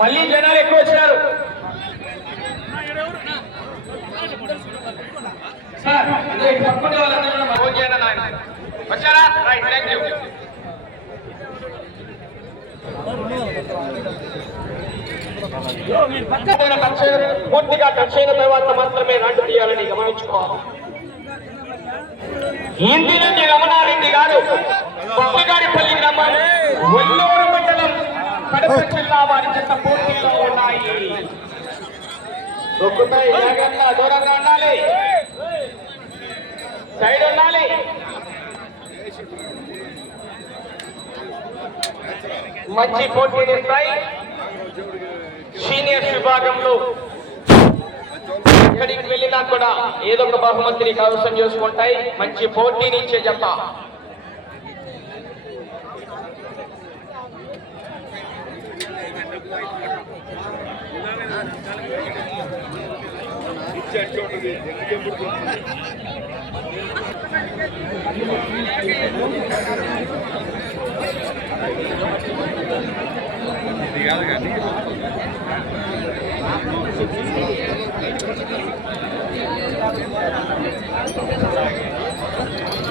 మళ్ళీ జనాలు ఎక్కువ వచ్చినారు వచ్చారా. Thank you. పూర్తిగా టచ్ అయిన తర్వాత మాత్రమే నాటు తీయాలని గమనించుకోవాలి. ఇంటి నుండి రమణారెడ్డి గారు పప్పిగారిపల్లి గ్రామం ఒల్లూరు మండలం కడప జిల్లా వారి చెత్త పోటీలో ఉన్నాయి. దొక్కుతాయి, దూరంగా ఉండాలి, సైడ్ ఉండాలి. మంచి పోటీనిస్తాయి. సీనియర్స్ విభాగంలో ఎక్కడికి వెళ్ళినా కూడా ఏదో ఒక బహుమతిని కైవసం చేసుకుంటాయి. మంచి పోటీనిచ్చే జత.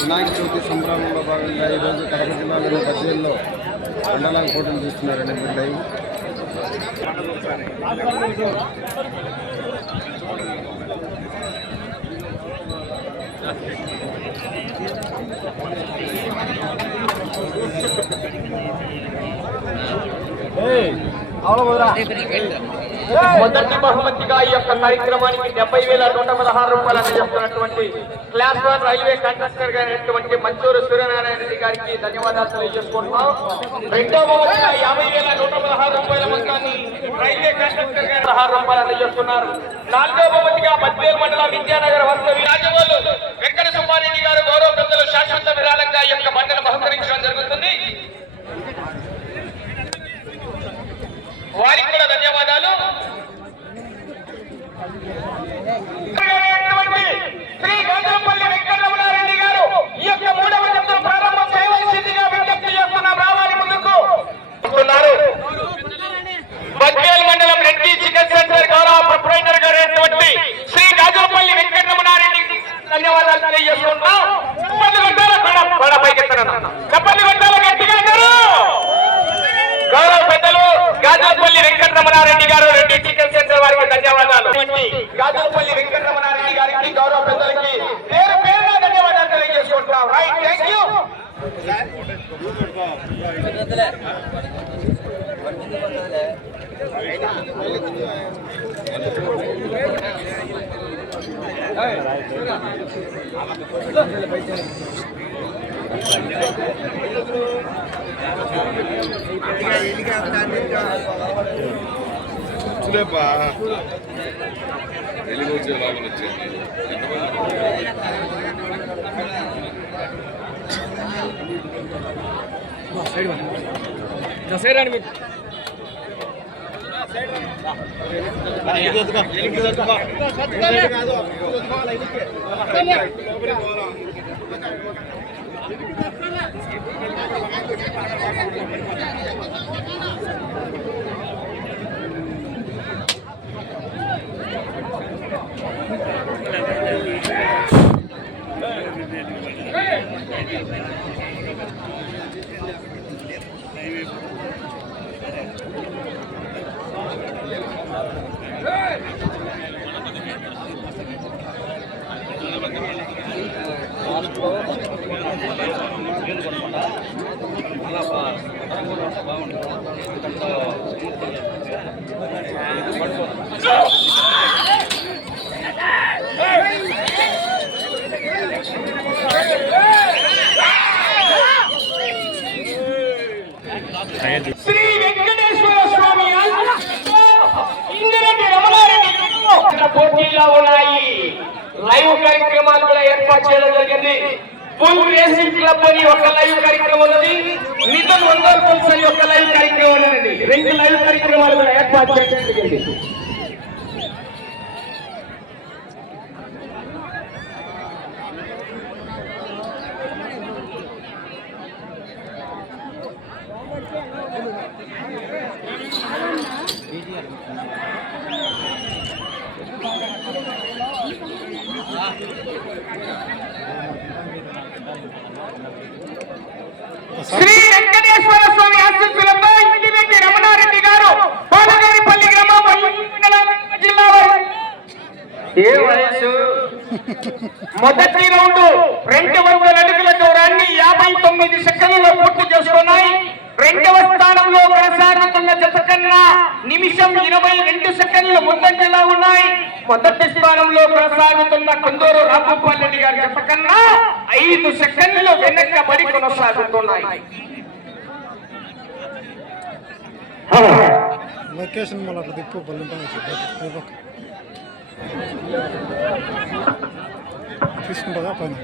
వినాయక చవితి సంబరాలలో భాగంగా ఈరోజు కడప జిల్లాలోని బద్వేల్లో మండలాల పోటీలు చూస్తున్నారండి. మీరు లైవ్ మొదటి బహుమతిగా ఈ యొక్క కార్యక్రమానికి 70,116 రూపాయలు అందజేస్తున్నటువంటి క్లాస్ 1 రైల్వే కండక్టర్ గారైనటువంటి మంచూరు సూర్యనారాయణ రెడ్డి గారికి ధన్యవాదాలు తెలియజేసుకుంటున్నాం. రెండో బహుమతిగా 50,116 రూపాయల మొత్తాన్ని రైల్వే కండక్టర్ గారు 16 రూపాయలు అందజేస్తున్నారు. నాలుగో బహుమతిగా బద్వేల్ మండలం విద్యానగర్ వాస్తవి రాజమౌళి వెంకట సుబ్బారెడ్డి గారు గౌరవ పెద్దలు శాశ్వత విరాళంగా ఈ యొక్క బండను బహుకరించడం జరుగుతుంది. వారికి కూడా ధన్యవాదాలు. శ్రీ గోదరపల్లి వెంకటరమణారెడ్డి గారు ఈ యొక్క 3వ జత ప్రారంభం చేయవలసిందిగా విజ్ఞప్తి చేస్తున్నాం. రావాలి ముందుకు. బద్వేల్ మండలం రెడ్డి చికెన్ సెంటర్ గౌరవ ప్రొపరైటర్ గారైనటువంటి శ్రీ గోదరపల్లి వెంకటరమణారెడ్డి ధన్యవాదాలు తెలియజేస్తున్నాం. చెప్పండి గంటల గట్టిగా గౌరవ పెద్దలు గాజులపల్లి వెంకటరమణారెడ్డి గారు రెడ్డి చికెన్ సెంటర్ వారికి ధన్యవాదాలు. గాజులపల్లి వెంకటరమణారెడ్డి గారికి గౌరవ పెద్దలకి పేరు పేరుగా ధన్యవాదాలు తెలియజేసుకుంటున్నాం. Right, thank you. చూలేపా తెలుగు వచ్చే లాభం వచ్చింది. శ్రీ వెంకటేశ్వర స్వామి ఇందిరెడ్డి రమణారెడ్డి పోటీలో ఉన్నాయి. లైవ్ కార్యక్రమాలు కూడా ఏర్పాటు చేయడం జరిగింది. ఫుల్ రేసింగ్ క్లబ్ అని ఒక లైవ్ కార్యక్రమం ఉన్నది, నితన్ వందర్ పుల్స్ అని ఒక లైవ్ కార్యక్రమం ఉన్నది. 2 లైవ్ కార్యక్రమాలు కూడా ఏర్పాటు చేయడం జరిగింది. శ్రీ వెంకటేశ్వర స్వామి ఆశీస్సులతో ఇంటిరెడ్డి రమణారెడ్డి గారు పాలగారిపల్లి గ్రామం జిల్లా ఏ వయసు మొదటి రౌండ్ 200 అడుగుల దూరాన్ని 59 సెకండ్లలో పూర్తి చేసుకున్నాయి. రెండవ స్థానంలో కొనసాగుతున్న జత కన్నా నిమిషం 22 సెకండ్లు ముందంజలో ఉన్నాయి. మొదటి స్థానంలో కొనసాగుతున్న కొందూరు రామగోపాల్ రెడ్డి గారి జత కన్నా 5 సెకండ్లు వెనకబడి కొనసాగుతున్నాయి. లొకేషన్ మళ్ళీ అట్లా దిక్కు తీసుకుంటుందా పైన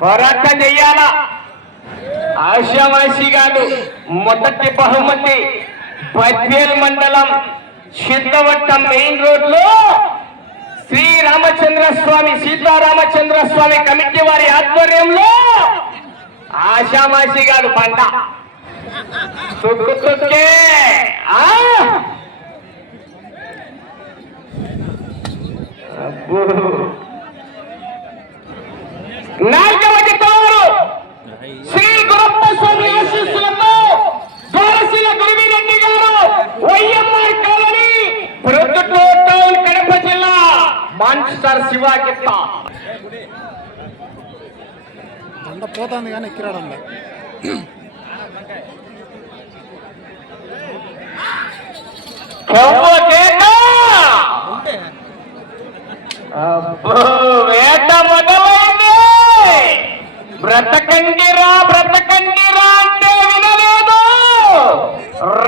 పోరాటం చెయ్యాలా ఆశామాషి కాదు. మొదటి బహుమతి బద్వేల్ మండలం సిద్ధవట్టం మెయిన్ రోడ్ లో శ్రీ రామచంద్ర స్వామి సీతారామచంద్ర స్వామి కమిటీ వారి ఆధ్వర్యంలో ఆశామాషి గారు పంట తుక్కే నాలుగవ జతవారు శ్రీ గురప్ప స్వామి ఆశీస్సులతో గోరశీల గురువిరెడ్డి గారు YMR colony Proddatur town Kadapa జిల్లా మాన్స్టర్ శివాగిత్త దండ పోతుంది కానీ ఎక్కిరాడండి. వేట మొదలైంది. బ్రతకండిరా బ్రతకండిరా అంటే వినలేదు.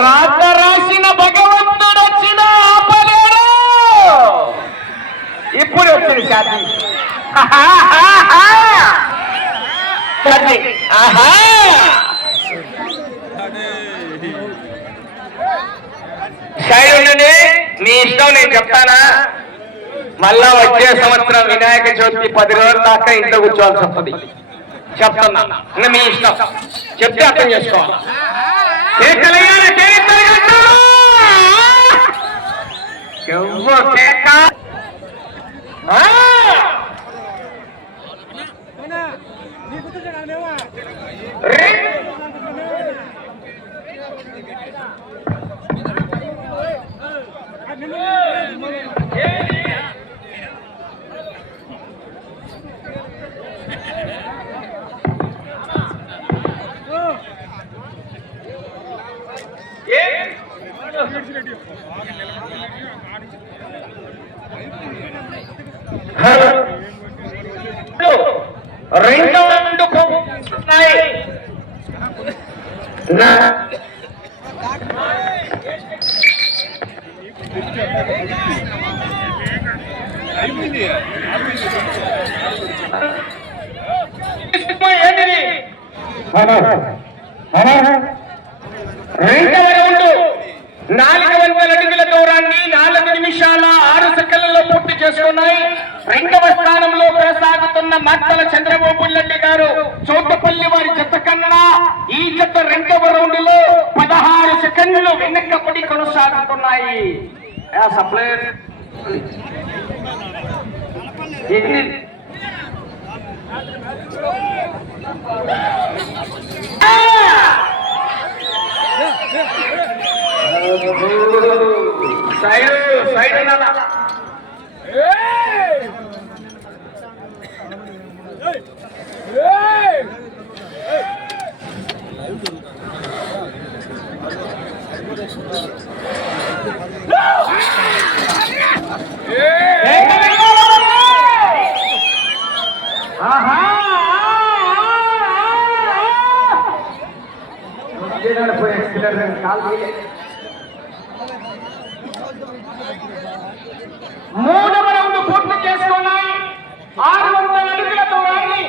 రాత రాసిన భగవంతుడు వచ్చిన ఆపలేడు. ఇప్పుడు వచ్చింది శాంతి. సైడ్ ఉండండి, మీ ఇష్టం, నేను చెప్తానా. మళ్ళా వచ్చే సంవత్సరం వినాయక చవితి 10 రోజుల దాకా ఇంట్లో కూర్చోవాల్సి వస్తుంది. చెప్తున్నా, ఇంకా మీ ఇష్టం, చెప్తే అర్థం చేసుకోవాలి. రెండవ రౌండ్ 400 అడుగుల దూరాన్ని 4 నిమిషాల 6 సెకండ్లలో పూర్తి చేసుకున్నాయి. రెండవ స్థానంలో కొనసాగుతున్న మట్టల చంద్రబాబు రెడ్డి గారు చౌటపల్లి వారి జత కన్నా ఈ జత రెండవ రౌండ్ లో 16 సెకండ్లు వెనకబడి కొనసాగుతున్నాయి. సప్లైర్ సైడ్ మూడవ రౌండ్ పూర్తి చేసుకున్నాయి. 600 అడుగుల దూరాన్ని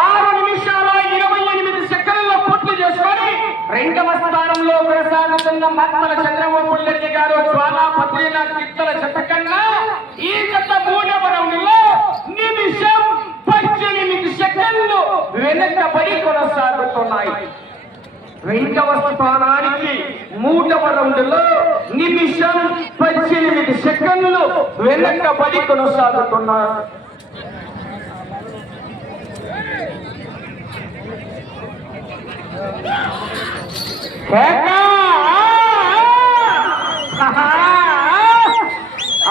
6 నిమిషాల 28 సెకండ్లలో పూర్తి చేసుకొని రెండవ స్థానంలో కొనసాగుతున్న మట్టల చంద్రబాబు రెడ్డి గారు జ్వాలా బద్రీనాథ్ కిత్తల జత కన్నా ఈ జత మూడవ రౌండ్ లో నిమిషం 18 సెకండ్లు వెనకబడి కొనసాగుతున్నాయి. రెండవ స్థానానికి మూడవ రౌండ్ లో నిమిషం 18 సెకండ్లు వెనకబడి కొనసాగుతున్నారు.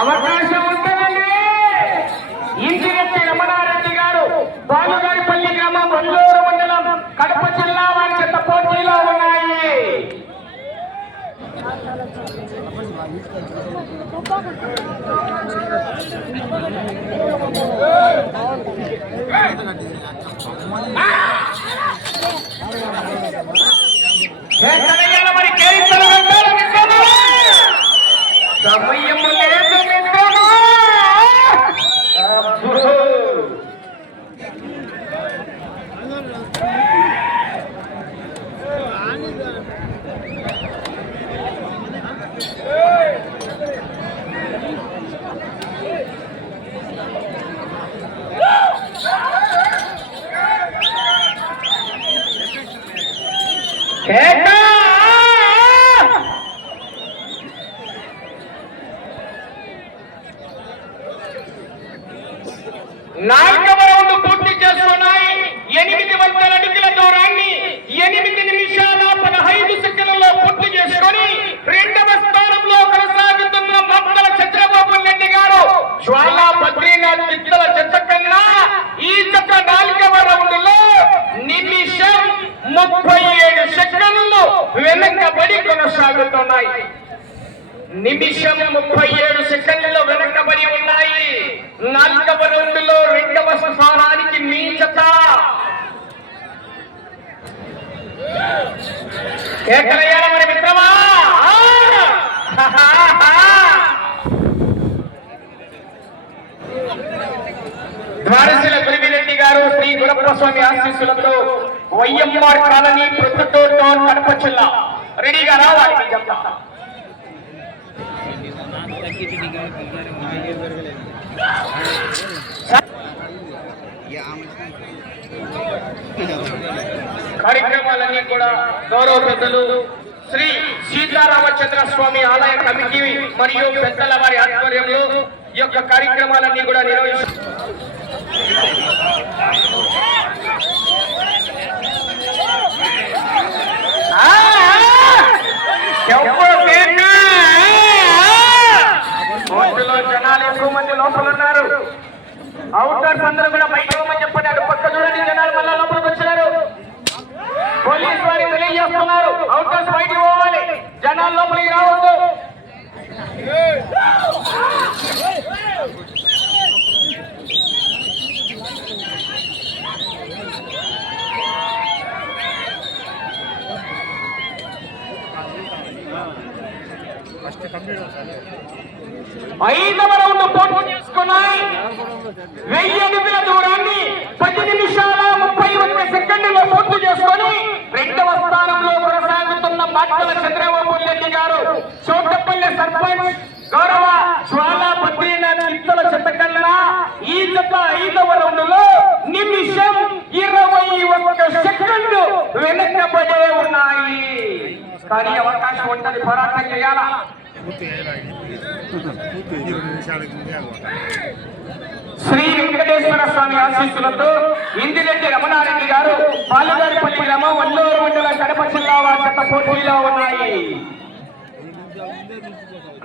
అవకాశం ఉంటుందండి. ఇంటిరెడ్డి రమణారెడ్డి గారు బాలుగారిపల్లి గ్రామం వల్లూరు మండలం కడప జిల్లా వారి చెత్త పోటీలో ఉన్నాయి. మరి కేరింతలు సమయం లేదు మిత్రమా. నాలుగవ రౌండ్ పూర్తి చేస్తున్నాయి. 800 అడుగుల దూరాన్ని 8 నిమిషాల 15 సెకండ్లలో పూర్తి చేసుకొని రెండవ స్థానంలో కొనసాగుతున్న మమ్మల చంద్రబాబు రెడ్డి గారు జ్వాలా బద్రీనాథ్ చిత్తల చెత్త కన్నా ఈ చెత్త 4వ రౌండ్ లో నిమిషం 37 సెకండ్లు వెనకబడి కొనసాగుతున్నాయి. నిమిషం 37 సెకండ్లు వెనకబడి ఉన్నాయి. 4వ రౌండ్ లో 2వ స్థానానికి మీ జత కేకలయ్యాల మరి మిత్రమా. ద్వారశిల గురివిరెడ్డి గారు శ్రీ గురప్రస్వామి ఆశీస్సులతో YMR colony Proddatur town Kadapa జిల్లా రెడీగా రావాలి మీ జత. కార్యక్రమాలన్నీ కూడా గౌరవ పెద్దలు శ్రీ సీతారామచంద్ర స్వామి ఆలయ కమిటీ మరియు పెద్దల వారి ఆధ్వర్యంలో ఈ యొక్క కార్యక్రమాలన్నీ కూడా నిర్వహిస్తారు. జనాలు ఎక్కువ మంది లోపల ఉన్నారు. అవుటర్స్ అందరూ కూడా బయట చెప్పండి. అటు పక్క చూడండి, జనాలు మళ్ళా లోపలికి వచ్చారు. పోలీసు వారి తెలియజేస్తున్నారు అవుటర్స్ బయటికి పోవాలి, జనాలు లోపలికి రావద్దు. ఐదవ రౌండ్ పోటీ చేసుకున్నాయి. 1000 అడుగుల దూరాన్ని 10 నిమిషాల 31 సెకండ్లలో పూర్తి చేసుకొని రెండవ స్థానంలో కొనసాగుతున్న మాటల చంద్రబాబు రెడ్డి గారు చోటపల్లి సర్పంచ్ గౌరవ జ్వాలా బద్రీనాథ్ చిత్తల చెత్త కన్నా ఈ జత 5వ రౌండ్ లో నిమిషం 21 సెకండ్లు వెనకబడే ఉన్నాయి. కానీ అవకాశం ఉంటుంది, పోరాటం చేయాలా. శ్రీ వెంకటేశ్వర స్వామి ఆశీస్సులతో ఇందిరెడ్డి రమణారెడ్డి గారు బాలుగారిపల్లి గ్రామం వల్లూరు మండలం కడప జిల్లా వారి చెత్త పోటీలో ఉన్నాయి.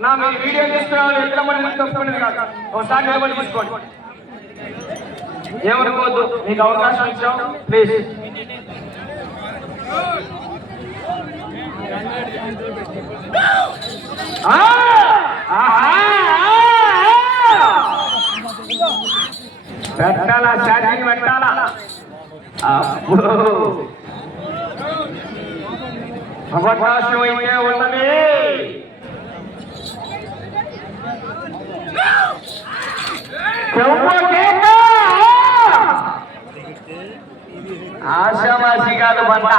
నా మీరు వీడియో తీసుకురావాలి, ఎక్కడ మంది తప్పుకునేది కాదు, ఒకసారి నిలబడి తీసుకోండి. ఏమనుకోవద్దు, మీకు అవకాశం ఇచ్చాం ప్లీజ్. పెట్టాలా, ఛార్జింగ్ పెట్టాలా. అవకాశం అయితే ఉన్నది. ఆశామాసి కాదు బంట,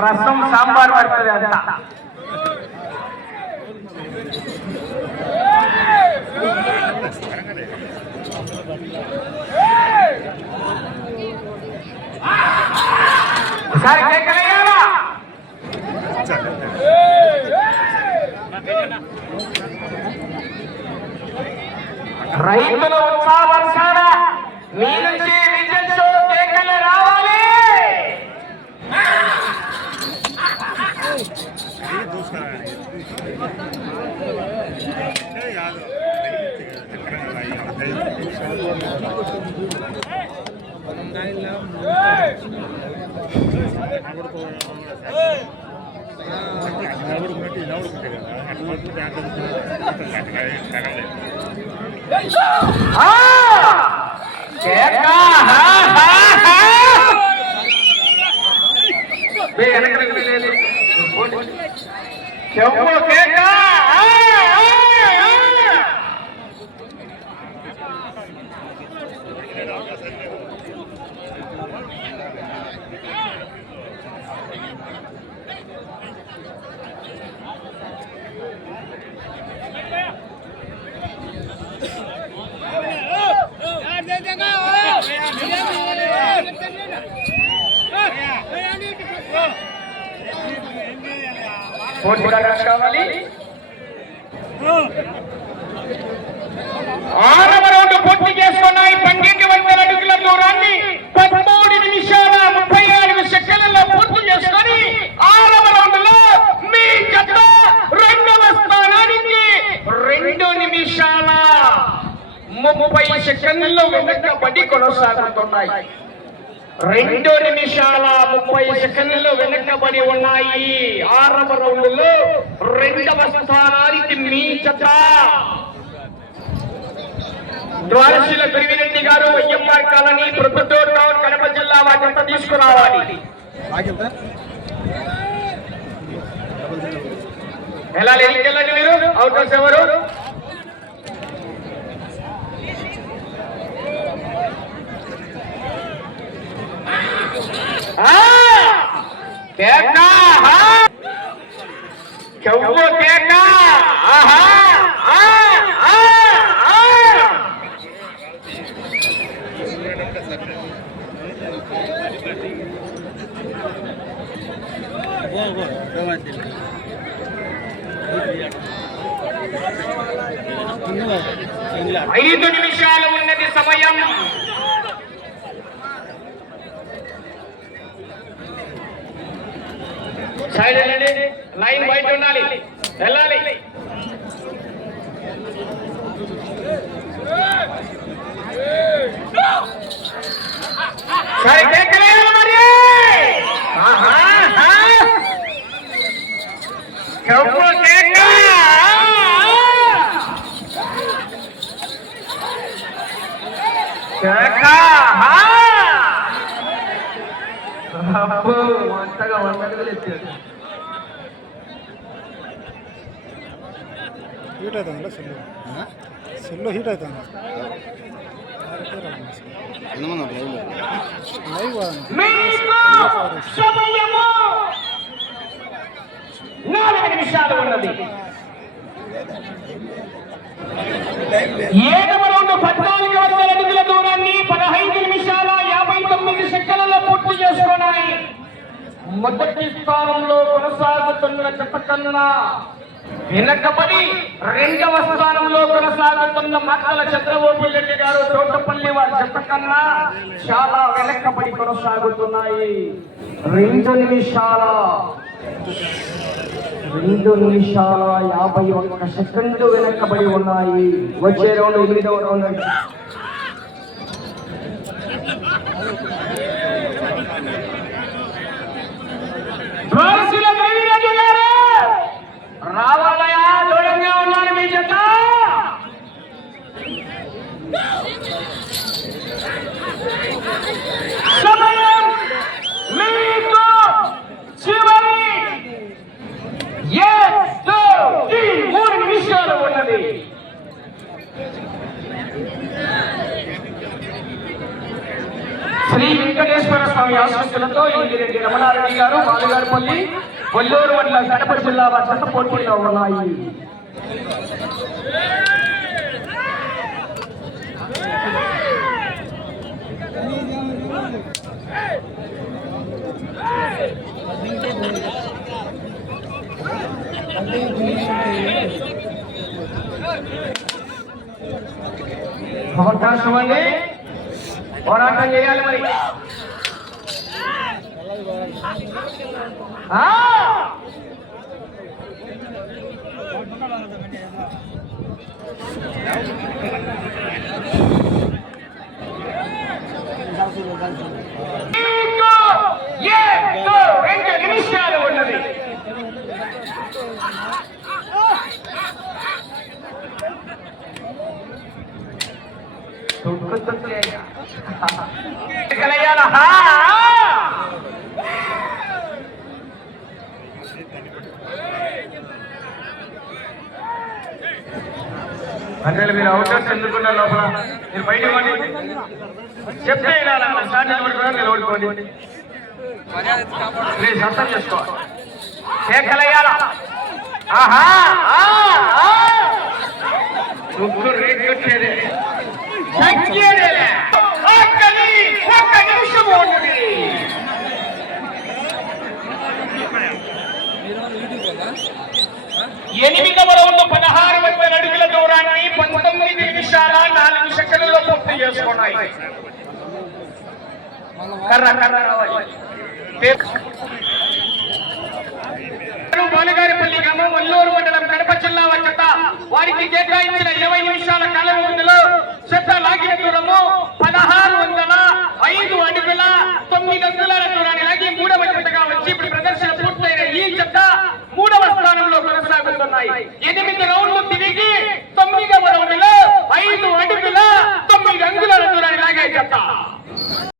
రసం సాంబార్ పడుతుంది అంత. సరే రైతుల ఉత్సాహవర్షాల మీ నుంచి రిజల్ట్స్ కేకలు రావాలి. చెంపు కేక కావాలి. 6వ రౌండ్ పూర్తి చేసుకున్నాయి. 1200 అడుగుల దూరాన్ని 13 నిమిషాల 34 సెకండ్లలో పూర్తి చేసుకొని 6వ రౌండ్ లో మీ జత 2వ స్థానానికి 2 నిమిషాల 30 సెకండ్లలో వెనకబడి కొనసాగుతున్నాయి. 2 నిమిషాల 30 సెకండ్లు వెనకబడి ఉన్నాయి. 6వ రౌండ్ లో 2వ స్థానానికి మీ జత ద్వారశీల గురివిరెడ్డి గారు, YMR colony, Proddatur town, Kadapa జిల్లా వాటింత తీసుకురావాలి. ఎలా వెళ్ళండి మీరు? అవుటర్స్ ఎవరు? చెవు కేక ఐదు నిమిషాలు ఉన్నది సమయం. సైడ్ వెళ్ళండి, లైన్ బయట ఉండాలి, వెళ్ళాలి. సరే కేకలేదు మరి. చెప్పు కేక. అంతగా 100 అడుగులు ఎత్తాడు. హీట్ అవుతుందా సెల్? సెల్ హీట్ అవుతుంది. లైవ్ 4 నిమిషాలు ఉన్నది. 7వ రౌండ్ 1400 అడుగుల దూరాన్ని 15 నిమిషాల 59 సెకండ్లలో పూర్తి చేసుకున్నాయి. మొదటి స్థానంలో కొనసాగుతున్న జత కన్నా వెనకబడి 2వ స్థానంలో కొనసాగుతున్న మక్కల చంద్రబాబు రెడ్డి గారు, తోటపల్లి వారి జత కన్నా చాలా వెనకబడి కొనసాగుతున్నాయి. 2 నిమిషాల 51 సెకండ్లు వెనకబడి ఉన్నాయి. వచ్చే రౌండ్ 8వ రౌండ్. రావాలయా, దూరంగా ఉన్నారు మీ జత. సమయం మీకు చివరి 3 నిమిషాలు ఉన్నది. శ్రీ వెంకటేశ్వర స్వామి ఆశీస్సులతో ఇంగిరెడ్డి రమణారెడ్డి గారు, బాలుగారిపల్లి, కొల్లూరు మండలం, కడప జిల్లా వారి జత పోటీలో ఉన్నాయి. అంటే అవకాశం అండి, పోరాటం చేయాలి మరి. రెండు నిమిషాలు ఉన్నది. అంటే మీరు అవకాశం ఎందుకున్నారు లోపల? మీరు బయట చెప్తే మీరు ఓడిపోండి. ప్లీజ్ అర్థం చేసుకోవాలి. ముగ్గురు రేట్ వచ్చేదే ఒక్క నిమిషం ఉన్నది. ఎనిమిదవ రౌండ్ 1600 అడుగుల దూరాన్ని 19 నిమిషాల 4 సెకండ్లలో పూర్తి చేసుకున్నాయి. బాలగారిపల్లి గ్రామం, వల్లూరు మండలం, కడప జిల్లా వచ్చట వారికి కేటాయించిన 20 నిమిషాల కాల వ్యవధిలో చెత్త లాగిన దూరము 1605 అడుగుల 9 అంగుళాల దూరాన్ని లాగి మూడవ జతగా వచ్చి ఇప్పుడు ప్రదర్శన పూర్తయిన ఈ జత మూడవ స్థానంలో కొనసాగుతున్నాయి. 8 రౌండ్లు